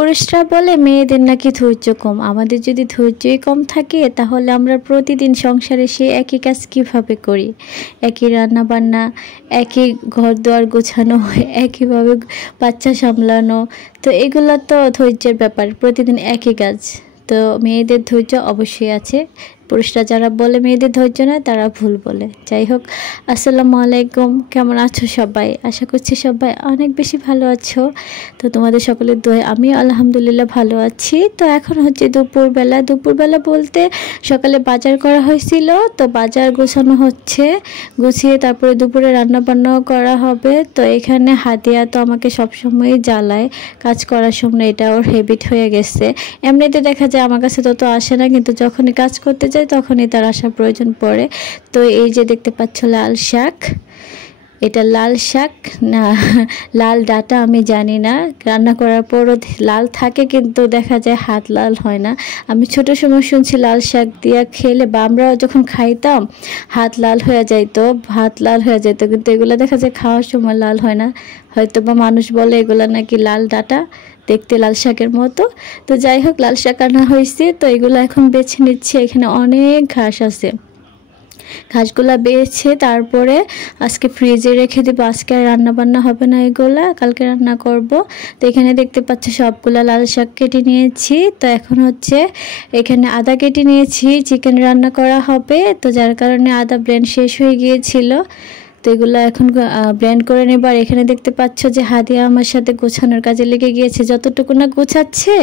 পুরুষরা বলে মেয়েদের নাকি ধৈর্য কম। আমাদের যদি ধৈর্যই কম থাকে তাহলে আমরা প্রতিদিন সংসারে সে একই কাজ কিভাবে করি, একই রান্না বান্না, একই ঘর দুয়ার গোছানো, একইভাবে বাচ্চা সামলানো। তো এগুলো তো ধৈর্যের ব্যাপার, প্রতিদিন একই কাজ। তো মেয়েদের ধৈর্য অবশ্যই আছে। পুরুষরা যারা বলে মেয়েদের ধৈর্য নয় তারা ভুল বলে। যাই হোক, আসসালামু আলাইকুম, কেমন আছো সবাই? আশা করছি সবাই অনেক বেশি ভালো আছো। তো তোমাদের সকলের দোয়ায় আমি আলহামদুলিল্লাহ ভালো আছি। তো এখন হচ্ছে দুপুরবেলা বলতে সকালে বাজার করা হয়েছিল, তো বাজার গোছানো হচ্ছে, গুছিয়ে তারপরে দুপুরে রান্না বান্নাও করা হবে। তো এখানে হাদিয়া তো আমাকে সবসময় জ্বালায় কাজ করার সময়, এটা ওর হ্যাবিট হয়ে গেছে। এমনিতে দেখা যায় আমার কাছে তত আসে না, কিন্তু যখনই কাজ করতে যাই তখনই তার আসার প্রয়োজন পড়ে। তো এই যে দেখতে পাচ্ছ লাল শাক, এটা লাল শাক না লাল ডাঁটা আমি জানি না, রান্না করার পরও লাল থাকে কিন্তু দেখা যায় হাত লাল হয় না। আমি ছোট সময় শুনছি লাল শাক দিয়ে খেলে, বা আমরাও যখন খাইতাম হাত লাল হয়ে যাইতো, ভাত লাল হয়ে যেত, কিন্তু এগুলো দেখা যায় খাওয়ার সময় লাল হয় না। হয়তো বা মানুষ বলে এগুলো নাকি লাল ডাঁটা, দেখতে লাল শাকের মতো। তো যাই হোক, লাল শাক আনা হয়েছে, তো এগুলো এখন বেছে নিচ্ছে। এখানে অনেক ঘাস আছে, ঘাসগুলা বেছে তারপরে আজকে ফ্রিজে রেখে দেবো। আজকে আর রান্না বান্না হবে না, এগুলা কালকে রান্না করব। তো এখানে দেখতে পাচ্ছ সবগুলা লাল শাক কেটে নিয়েছি। তো এখন হচ্ছে এখানে আদা কেটে নিয়েছি, চিকেন রান্না করা হবে, তো যার কারণে আদা ব্লেন্ড শেষ হয়ে গিয়েছিল। তো এগুলো এখন ব্লেন্ড করে নেব। আর এখানে দেখতে পাচ্ছ যে হাদিয়া আমার সাথে গোছানোর কাজে লেগে গিয়েছে, যতটুকু না গোছাচ্ছে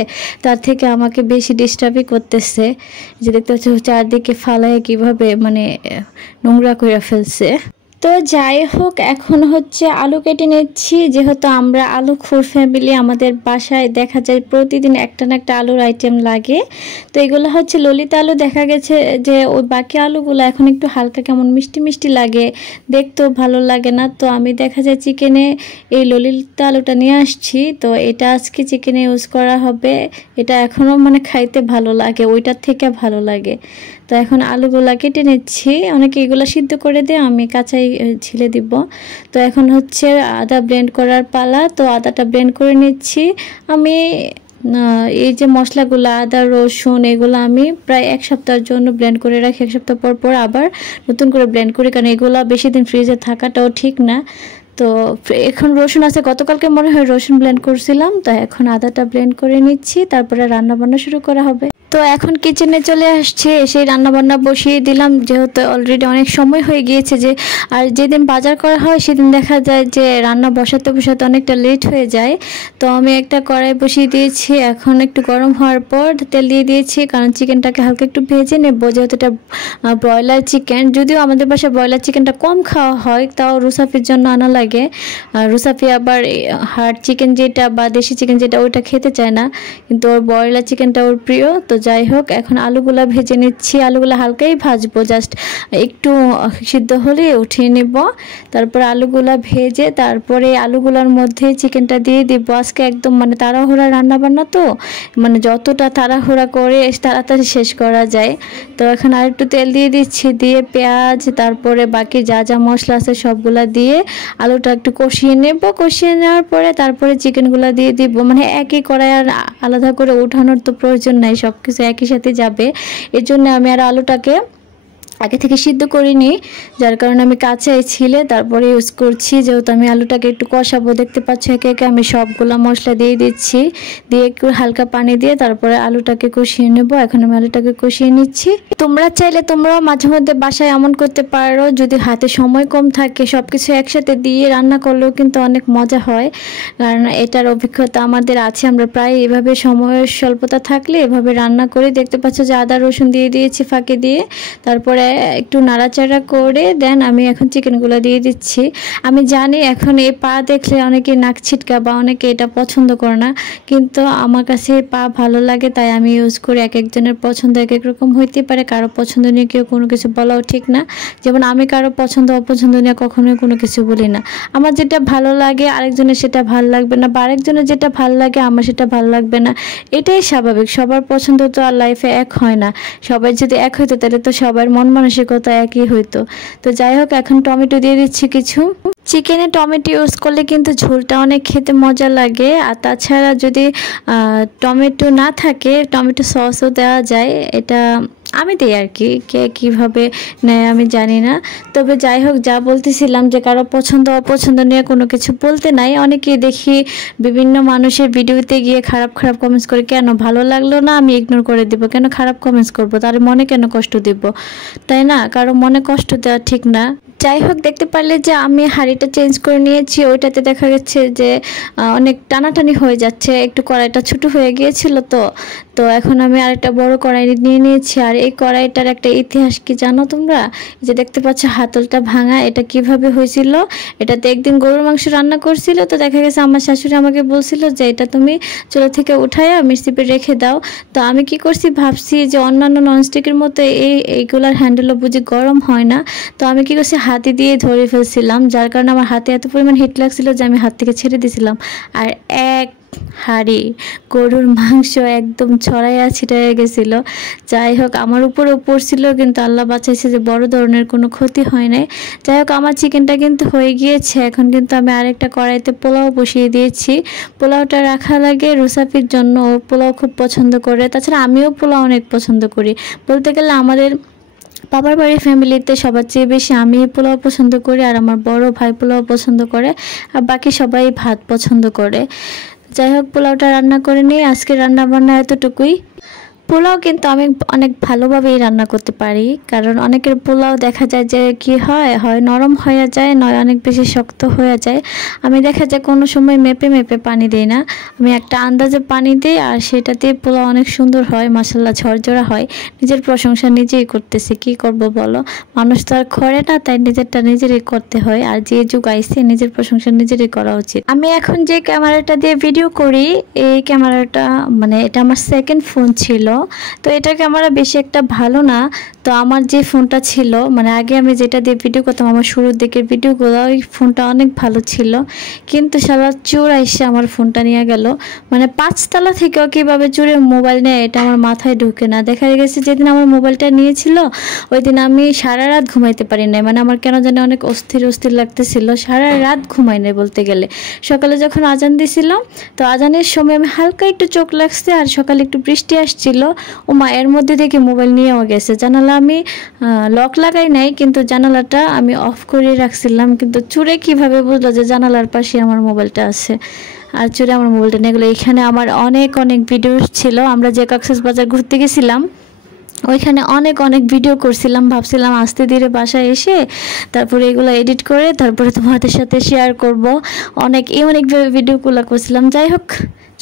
তার থেকে আমাকে বেশি ডিস্টার্বই করতেছে। যে দেখতে পাচ্ছ চারদিকে ফালায় কিভাবে মানে নোংরা করে ফেলছে। তো যাই হোক, এখন হচ্ছে আলু কেটে নিচ্ছি। যেহেতু আমরা আলু খোর ফ্যামিলি, আমাদের বাসায় দেখা যায় প্রতিদিন একটা না একটা আলুর আইটেম লাগে। তো এগুলো হচ্ছে ললিতা আলু, দেখা গেছে যে ওই বাকি আলুগুলো এখন একটু হালকা কেমন মিষ্টি মিষ্টি লাগে, দেখতেও ভালো লাগে না। তো আমি দেখা যায় চিকেনে এই ললিতা আলুটা নিয়ে আসছি, তো এটা আজকে চিকেনে ইউজ করা হবে। এটা এখনও মানে খাইতে ভালো লাগে, ওইটার থেকে ভালো লাগে। তো এখন আলুগুলা কেটে নিচ্ছি, অনেকে এগুলো সিদ্ধ করে দেয়, আমি কাঁচাই ছিলে দিব। তো এখন হচ্ছে আদা ব্লেন্ড করার পালা, তো আদাটা ব্লেন্ড করে নিচ্ছি আমি। এই যে মশলাগুলো আদা রসুন এগুলো আমি প্রায় এক সপ্তাহের জন্য ব্লেন্ড করে রাখি, এক সপ্তাহ পর পর আবার নতুন করে ব্লেন্ড করি, কারণ এগুলো বেশি দিন ফ্রিজে থাকাটাও ঠিক না। তো এখন রসুন আছে, গতকালকে মনে হয় রসুন ব্লেন্ড করছিলাম। তো এখন আদাটা ব্লেন্ড করে নিচ্ছি, তারপরে রান্না বান্না শুরু করা হবে। তো এখন কিচেনে চলে আসছে, এসে রান্না বান্না বসিয়ে দিলাম, যেহেতু অলরেডি অনেক সময় হয়ে গিয়েছে। যে আর যেদিন বাজার করা হয় সেদিন দেখা যায় যে রান্না বসাতে অনেকটা লেট হয়ে যায়। তো আমি একটা কড়াই বসিয়ে দিয়েছি, এখন একটু গরম হওয়ার পর তেল দিয়ে দিয়েছি, কারণ চিকেনটাকে হালকা একটু ভেজে নেব। যেহেতু এটা ব্রয়লার চিকেন, যদিও আমাদের বাসায় ব্রয়লার চিকেনটা কম খাওয়া হয়, তাও রুসাফির জন্য আনা লাগে। রুসাফি আবার হার্ড চিকেন যেটা বা দেশি চিকেন যেটা ওইটা খেতে চায় না, কিন্তু ওর ব্রয়লার চিকেনটা ওর প্রিয়। তো যাই হোক, এখন আলুগুলা ভেজে নিচ্ছি, আলুগুলা হালকাই ভাজবো, জাস্ট একটু সিদ্ধ হলে উঠিয়ে নেব। তারপর আলুগুলা ভেজে তারপরে আলুগুলার মধ্যে চিকেনটা দিয়ে দিব। আজকে একদম মানে তাড়াহুড়া রান্না বান্না, তো মানে যতটা তাড়াহুড়া করে তাড়াতাড়ি শেষ করা যায়। তো এখন আর একটু তেল দিয়ে দিচ্ছি, দিয়ে পেঁয়াজ তারপরে বাকি যা যা মশলা আছে সবগুলা দিয়ে আলুটা একটু কষিয়ে নেব। কষিয়ে নেওয়ার পরে তারপরে চিকেনগুলো দিয়ে দিব। মানে একই কড়াই আর আলাদা করে উঠানোর তো প্রয়োজন নাই, সব কিছু একই সাথে যাবে। এর জন্য আমি আর আলুটাকে আগে থেকে সিদ্ধ করিনি, যার কারণে আমি কাঁচাই ছিলে তারপরে ইউজ করছি। যেহেতু আমি আলুটাকে একটু কষাবো, দেখতে পাচ্ছ একে একে আমি সবগুলা মশলা দিয়ে দিচ্ছি, দিয়ে একটু হালকা পানি দিয়ে তারপরে আলুটাকে কষিয়ে নেব। এখন আমি আলুটাকে কষিয়ে নিচ্ছি। তোমরা চাইলে তোমরাও মাঝে মধ্যে বাসায় এমন করতে পারো, যদি হাতে সময় কম থাকে সবকিছু একসাথে দিয়ে রান্না করলেও কিন্তু অনেক মজা হয়, কারণ এটার অভিজ্ঞতা আমাদের আছে। আমরা প্রায় এভাবে সময়ের স্বল্পতা থাকলে এভাবে রান্না করি। দেখতে পাচ্ছ যে আদা রসুন দিয়ে দিয়েছি ফাঁকে দিয়ে, তারপরে একটু নাড়াচাড়া করে দেন আমি এখন চিকেনগুলো দিয়ে দিচ্ছি। আমি জানি এখন এই পা দেখলে অনেকে নাক ছিটকা বা অনেকে এটা পছন্দ করে না, কিন্তু আমার কাছে পা ভালো লাগে তাই আমি ইউজ করি। এক একজনের পছন্দ এক এক রকম হইতে পারে, কারো পছন্দ নিয়ে কেউ কোনো কিছু বলাও ঠিক না। যেমন আমি কারো পছন্দ অপছন্দ নিয়ে কখনোই কোনো কিছু বলি না। আমার যেটা ভালো লাগে আরেকজনের সেটা ভালো লাগবে না, বা আরেকজনের যেটা ভালো লাগে আমার সেটা ভালো লাগবে না, এটাই স্বাভাবিক। সবার পছন্দ তো আর লাইফে এক হয় না। সবাই যদি এক হইতো তাহলে তো সবার মন মানসিকতা একই হইতো। তো যাই হোক, এখন টমেটো দিয়ে দিচ্ছি কিছু। চিকেনে টমেটো ইউজ করলে কিন্তু ঝোলটা অনেক খেতে মজা লাগে। আর তাছাড়া যদি টমেটো না থাকে টমেটো সসও দেওয়া যায়, এটা আমি দিই আর কি, কে কীভাবে নেয় আমি জানি না। তবে যাই হোক, যা বলতেছিলাম যে কারো পছন্দ অপছন্দ নিয়ে কোনো কিছু বলতে নাই। অনেকেই দেখি বিভিন্ন মানুষের ভিডিওতে গিয়ে খারাপ খারাপ কমেন্টস করে, কেন ভালো লাগলো না আমি ইগনোর করে দিব, কেন খারাপ কমেন্টস করবো, তার মনে কেন কষ্ট দিব, তাই না? কারো মনে কষ্ট দেওয়া ঠিক না। যাই হোক, দেখতে পারলে যে আমি হাঁড়িটা চেঞ্জ করে নিয়েছি, ওইটাতে দেখা গেছে যে অনেক টানাটানি হয়ে যাচ্ছে, একটু কড়াইটা ছোটো হয়ে গিয়েছিল। তো এখন আমি আরেকটা বড় কড়াই নিয়ে নিয়েছি। আর এই কড়াইটার একটা ইতিহাস কি জানো তোমরা? যে দেখতে পাচ্ছ হাতলটা ভাঙা, এটা কিভাবে হয়েছিল? এটাতে একদিন গরুর মাংস রান্না করছিল, তো দেখা গেছে আমার শাশুড়ি আমাকে বলছিল যে এটা তুমি চুলা থেকে উঠাইয়া মিক্সিতে রেখে দাও। তো আমি কি করছি, ভাবছি যে অন্যান্য ননস্টিকের মতো এইগুলার হ্যান্ডেলও বুঝি গরম হয় না। তো আমি কি করছি, হাতে দিয়ে ধরে ফেলছিলাম, যার কারণে আমার হাতে এত পরিমাণ হিট লাগছিল যে আমি হাত থেকে ছেড়ে দিয়েছিলাম। আর এক হাঁড়ি গরুর মাংস একদম ছড়াইয়া ছিটাইয়া গেছিল। যাই হোক, আমার উপরেও পড়ছিল, কিন্তু আল্লাহ বাঁচাইছে যে বড় ধরনের কোনো ক্ষতি হয় নাই। যাই হোক, আমার চিকেনটা কিন্তু হয়ে গিয়েছে। এখন কিন্তু আমি আরেকটা কড়াইতে পোলাও বসিয়ে দিয়েছি। পোলাওটা রাখা লাগে রুসাফির জন্য, ও পোলাও খুব পছন্দ করে। তাছাড়া আমিও পোলাও অনেক পছন্দ করি। বলতে গেলে আমাদের বাবার বাড়ির ফ্যামিলিতে সবার চেয়ে বেশি আমি পোলাও পছন্দ করি, আর আমার বড় ভাই পোলাও পছন্দ করে, আর বাকি সবাই ভাত পছন্দ করে। যাই হোক, পোলাওটা রান্না করে নিই। আজকে রান্না বান্না এতটুকুই। পোলাও কিন্তু আমি অনেক ভালোভাবেই রান্না করতে পারি, কারণ অনেকের পোলাও দেখা যায় যে কি হয়, হয় নরম হয়ে যায়, নয় অনেক বেশি শক্ত হয়ে যায়। আমি দেখা যায় কোনো সময় মেপে মেপে পানি দিই না, আমি একটা আন্দাজে পানি দিই, আর সেটাতে পোলাও অনেক সুন্দর হয়, মাশাআল্লাহ ঝরঝরা হয়। নিজের প্রশংসা নিজেই করতেছি, কি করব বলো, মানুষ তো আর করে না, তাই নিজেরটা নিজেরই করতে হয়। আর যে যুগ আইছে, নিজের প্রশংসা নিজেরই করা উচিত। আমি এখন যে ক্যামেরাটা দিয়ে ভিডিও করি, এই ক্যামেরাটা মানে এটা আমার সেকেন্ড ফোন ছিল। তো এটা ক্যামেরা বেশি একটা ভালো না। তো আমার যে ফোনটা ছিল, মানে আগে আমি যেটা দিয়ে ভিডিও করতাম, আমার শুরুর দিকের ভিডিওগুলো, ওই ফোনটা অনেক ভালো ছিল। কিন্তু শালা চোর আইসে আমার ফোনটা নিয়ে গেল। মানে 5 তলা থেকেও কীভাবে চোরে মোবাইল নেয় এটা আমার মাথায় ঢুকে না। দেখা গেছে যেদিন আমার মোবাইলটা নিয়েছিল ওই দিন আমি সারা রাত ঘুমাইতে পারি নাই। মানে আমার কেন জানি অনেক অস্থির অস্থির লাগতেছিল, সারা রাত ঘুমাই নাই বলতে গেলে। সকালে যখন আজান দিছিলাম, তো আজানের সময় আমি হালকা একটু চোখ লাগছে, আর সকালে একটু বৃষ্টি আসছিল। ও মায়ের মধ্যে দেখে মোবাইল নিয়েও গেছে। জানালা আমি লক লাগাই নাই, কিন্তু জানালাটা আমি অফ করে রাখছিলাম। কিন্তু চুরে কিভাবে বুঝলো যে জানালার পাশে আমার মোবাইলটা আছে, আর চুরে আমার মোবাইলটা নিয়ে গেলো। এখানে আমার অনেক অনেক ভিডিও ছিল। আমরা যে কক্সবাজার ঘুরতে গেছিলাম, ওইখানে অনেক অনেক ভিডিও করছিলাম, ভাবছিলাম আস্তে ধীরে বাসায় এসে তারপরে এগুলো এডিট করে তারপরে তোমাদের সাথে শেয়ার করব। অনেক ইউনিকভাবে ভিডিওগুলো করছিলাম। যাই হোক,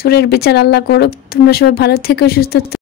চোরের বিচার আল্লাহ করুক। তোমরা সবাই ভালো থেকো, সুস্থ